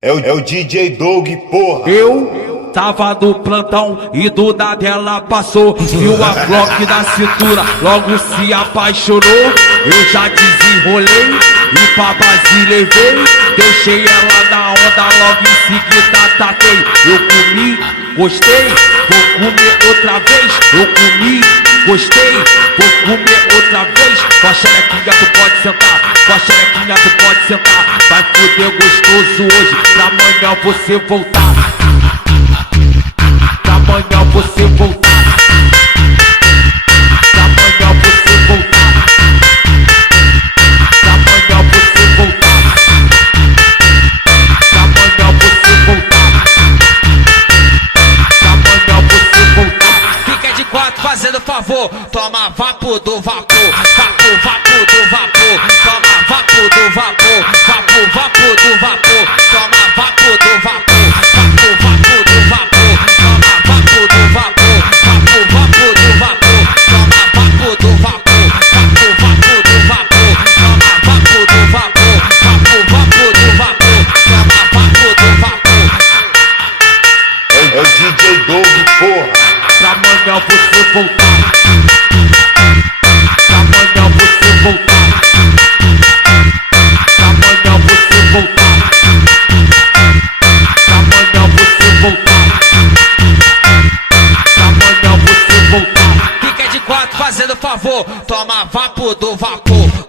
É o DJ Doug, porra. Eu tava no plantão e do nada ela passou. Viu a Glock na cintura, logo se apaixonou. Eu já desenrolei e pra base levei. Deixei ela na onda, logo em seguida ataquei. Eu comi, gostei, vou comer outra vez. Eu comi, gostei, vou comer outra vez. Com a xerequinha tu pode sentar, com a xerequinha tu pode sentar. Vai foder gostoso hoje, pra amanhã você voltar. Pra amanhã você voltar. Pra amanhã você voltar. Pra amanhã você voltar. Pra amanhã você voltar. Pra amanhã você voltar. Fica de quatro fazendo favor, toma vapo do vapor, vapo, vapo do vapor, toma vapo do vapor, vapo, vapo do vapor, toma vapo do vapor, vapo, vapo do vapor, toma vapo do vapor, vapo, vapo do vapor, toma vapo do vapor, vapo, vapo do vapor, toma vapo do vapor, vapo, vapo do vapor, toma vapo do vapor. É o DJ Doug, porra. Pra amanhã você voltar. Pra amanhã você voltar. Pra amanhã você voltar. Pra amanhã você voltar. Pra amanhã você voltar. Fica de quatro fazendo favor, toma vapo do vapor,